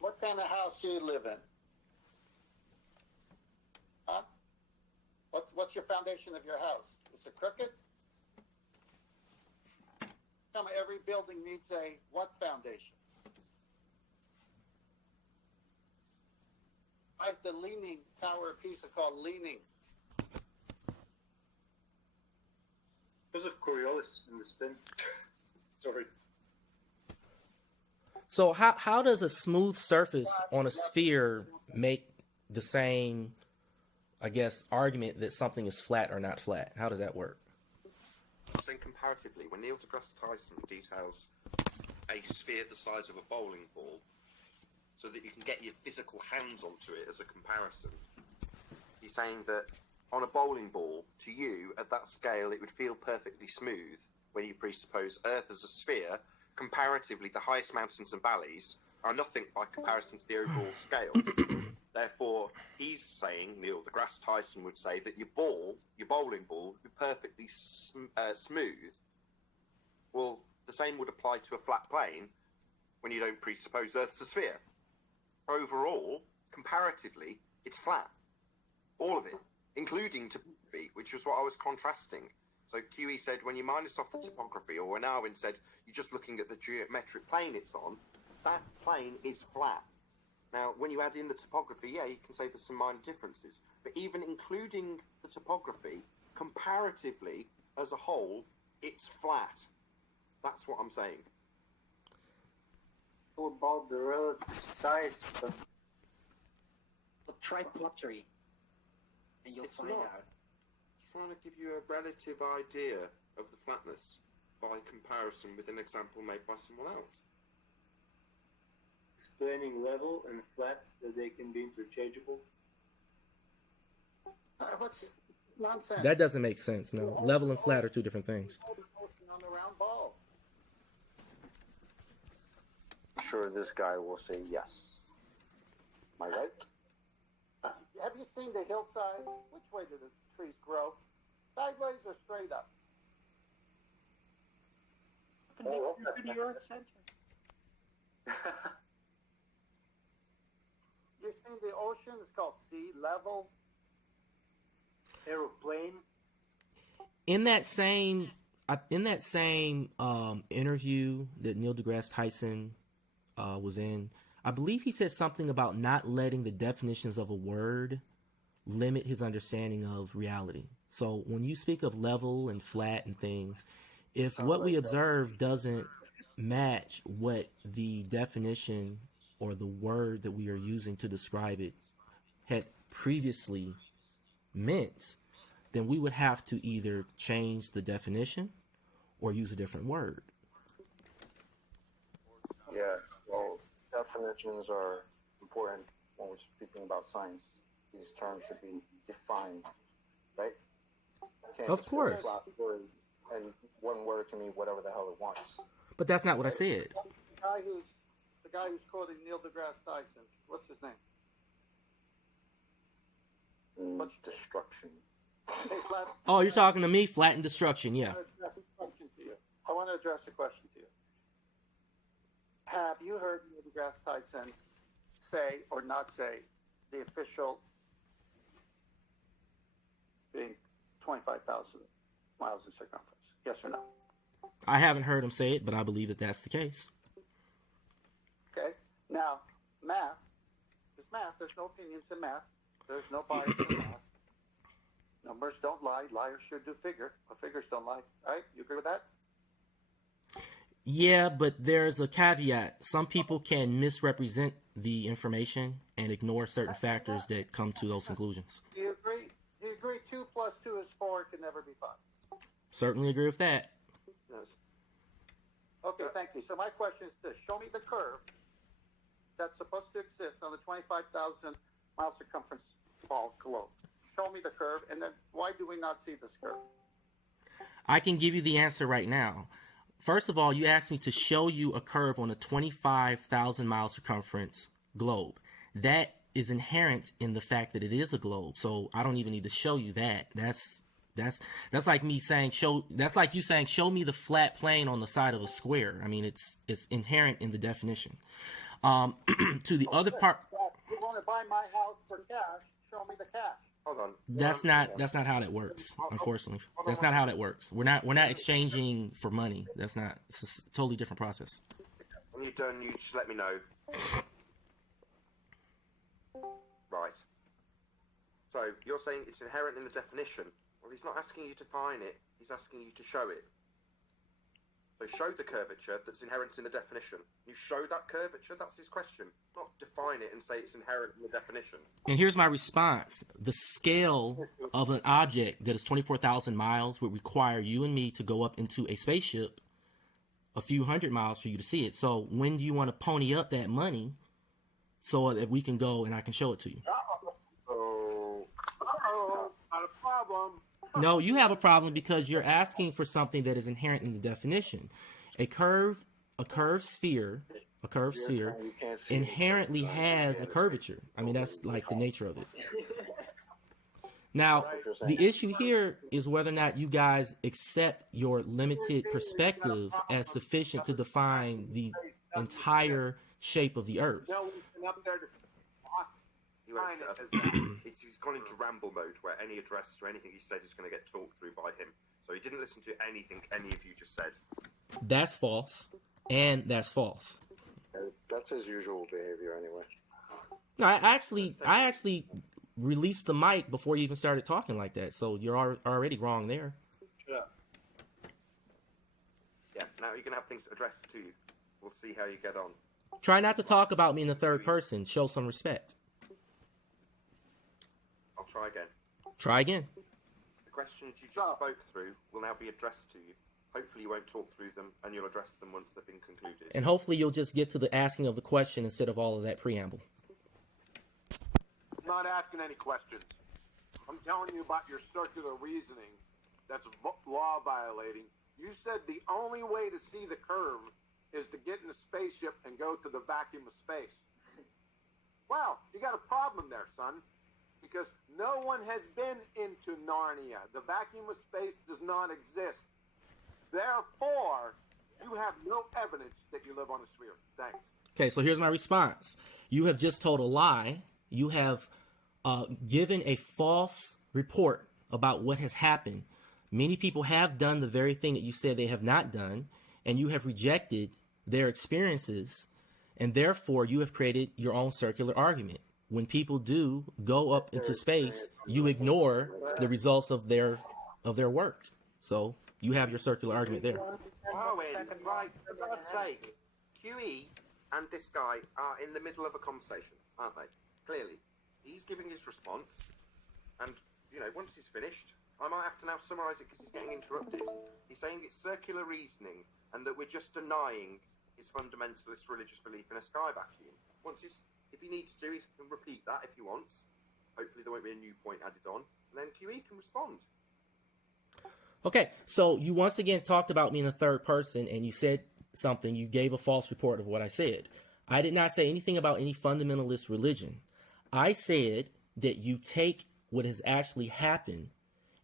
What kind of house do you live in? Huh? What's your foundation of your house? Is it crooked? Tell me, every building needs a what foundation? Why is the leaning tower of Pisa called leaning? Because of Coriolis in the spin. Sorry. So how does a smooth surface on a sphere make the same, I guess, argument that something is flat or not flat? How does that work? So comparatively, when Neil deGrasse Tyson details a sphere the size of a bowling ball, so that you can get your physical hands onto it as a comparison, he's saying that on a bowling ball, to you, at that scale, it would feel perfectly smooth when you presuppose Earth as a sphere. Comparatively, the highest mountains and valleys are nothing by comparison to the overall scale. Therefore, he's saying, Neil deGrasse Tyson would say, that your bowling ball, would be perfectly smooth. Well, the same would apply to a flat plane when you don't presuppose Earth's a sphere. Overall, comparatively, it's flat. All of it, including topography, which was what I was contrasting. So QE said when you minus off the topography, or when Arwin said you're just looking at the geometric plane it's on, that plane is flat. Now, when you add in the topography, yeah, you can say there's some minor differences. But even including the topography, comparatively, as a whole, it's flat. That's what I'm saying. What about the relative size? But try pottery, and you'll find out. It's trying to give you a relative idea of the flatness by comparison with an example made by someone else. Explaining level and flat, that they can be interchangeable. What's nonsense? That doesn't make sense. No, level and flat are two different things. On the round ball. I'm sure this guy will say yes. Am I right? Have you seen the hillsides? Which way do the trees grow? Sideways or straight up? New York Center. You seen the ocean? It's called sea level. Aeroplane. In that same interview that Neil deGrasse Tyson was in, I believe he said something about not letting the definitions of a word limit his understanding of reality. So when you speak of level and flat and things, if what we observe doesn't match what the definition or the word that we are using to describe it had previously meant, then we would have to either change the definition or use a different word. Yeah, well, definitions are important when we're speaking about science. These terms should be defined, right? Can't Of just course. flat word, and one word can mean whatever the hell it wants. But that's not what I said. The guy who's quoting Neil deGrasse Tyson. What's his name? Destruction. Hey, Flat. Oh, you're talking to me? Flat and destruction, yeah. I want to address a question to you. Have you heard Neil deGrasse Tyson say or not say the official being 25,000 miles in circumference? Yes or no? I haven't heard him say it, but I believe that that's the case. Okay. Now, math is math. There's no opinions in math. There's no bias in math. Numbers don't lie. Liars sure do figure. But figures don't lie. All right? You agree with that? Yeah, but there's a caveat. Some people can misrepresent the information and ignore certain factors that come to those conclusions. Do you agree? Do you agree 2 plus 2 is 4? It can never be 5. Certainly agree with that. Yes. Okay, thank you. So my question is this. Show me the curve that's supposed to exist on the 25,000 mile circumference ball globe. Show me the curve, and then why do we not see this curve? I can give you the answer right now. First of all, you asked me to show you a curve on a 25,000 mile circumference globe. That is inherent in the fact that it is a globe. So I don't even need to show you that. That's like me saying that's like you saying show me the flat plane on the side of a square. I mean, it's inherent in the definition. To the other part, You want to buy my house for cash? Show me the cash. Hold on. that's not how that works. Unfortunately, that's not how that works. We're not exchanging for money. It's a totally different process. When you're done, you just let me know. Right. So you're saying it's inherent in the definition. Well, he's not asking you to define it. He's asking you to show it. So show the curvature that's inherent in the definition. You show that curvature. That's his question. Not define it and say it's inherent in the definition. And here's my response. The scale of an object that is 24,000 miles would require you and me to go up into a spaceship a few hundred miles for you to see it. So when do you want to pony up that money so that we can go and I can show it to you? Not a problem. No, you have a problem because you're asking for something that is inherent in the definition. A curved sphere inherently has a curvature. I mean, that's like the nature of it. Now, the issue here is whether or not you guys accept your limited perspective as sufficient to define the entire shape of the Earth. No, we've been up there to define it as that. He's gone into ramble mode where any address to anything he said is going to get talked through by him. So he didn't listen to anything any of you just said. That's false, and that's false. That's his usual behavior anyway. No, I actually released the mic before you even started talking like that. So you're already wrong there. Yeah. Yeah, now you're going to have things addressed to you. We'll see how you get on. Try not to talk about me in the third person. Show some respect. I'll try again. Try again. The questions you just spoke through will now be addressed to you. Hopefully you won't talk through them and you'll address them once they've been concluded. And hopefully you'll just get to the asking of the question instead of all of that preamble. I'm not asking any questions. I'm telling you about your circular reasoning that's law violating. You said the only way to see the curve is to get in a spaceship and go to the vacuum of space. Well, you got a problem there, son, because no one has been into Narnia. The vacuum of space does not exist. Therefore, you have no evidence that you live on a sphere. Thanks. Okay, so here's my response. You have just told a lie. You have given a false report about what has happened. Many people have done the very thing that you said they have not done, and you have rejected their experiences, and therefore you have created your own circular argument. When people do go up into space, you ignore the results of their work. So you have your circular argument there. Owen, right, for God's sake. QE and this guy are in the middle of a conversation, aren't they? Clearly. He's giving his response, and, once he's finished, I might have to now summarise it because he's getting interrupted. He's saying it's circular reasoning, and that we're just denying his fundamentalist religious belief in a sky vacuum. If he needs to, he can repeat that if he wants. Hopefully there won't be a new point added on, and then QE can respond. Okay, so you once again talked about me in the third person, and you said something. You gave a false report of what I said. I did not say anything about any fundamentalist religion. I said that you take what has actually happened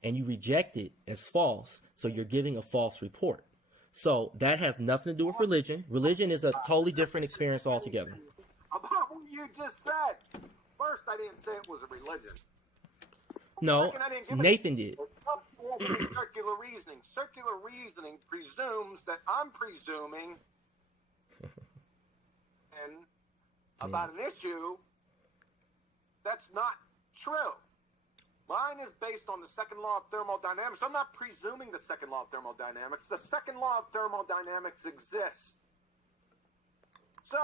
and you reject it as false, so you're giving a false report. So that has nothing to do with religion. Religion is a totally different experience altogether. About what you just said. First, I didn't say it was a religion. No, Second, I didn't give Nathan did. Circular reasoning. Circular reasoning presumes that I'm presuming and about an issue that's not true. Mine is based on the second law of thermodynamics. I'm not presuming the second law of thermodynamics. The second law of thermodynamics exists. So,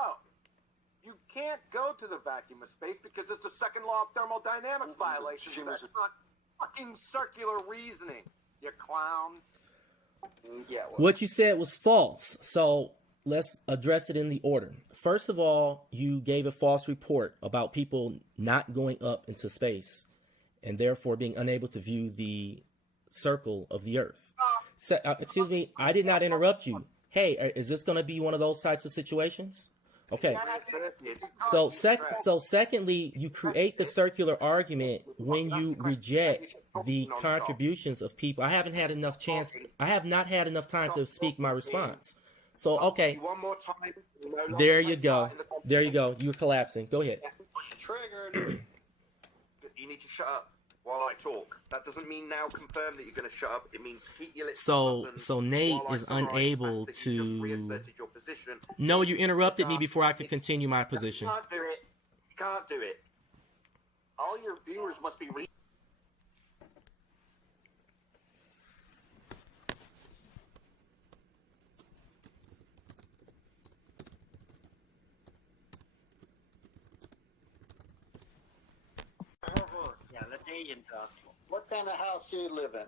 you can't go to the vacuum of space because it's a second law of thermodynamics violation. That's not fucking circular reasoning, you clown. Yeah. Well, What you said was false. So let's address it in the order. First of all, you gave a false report about people not going up into space and therefore being unable to view the circle of the Earth. Excuse me, I did not interrupt you. Hey, is this going to be one of those types of situations? Okay. So secondly, you create the circular argument when you reject the contributions of people. I have not had enough time to speak my response. So, okay. One more time. There you go. There you go. You're collapsing. Go ahead. Triggered. You need to shut up while I talk. That doesn't mean now confirm that you're going to shut up. It means keep your lips buttoned So Nate while I is summarize the unable fact that you just to. reasserted your position. No, you interrupted me before I could continue my position. You can't do it. You can't do it. All your viewers must be Yeah, let Alien talk. What kind of house do you live in?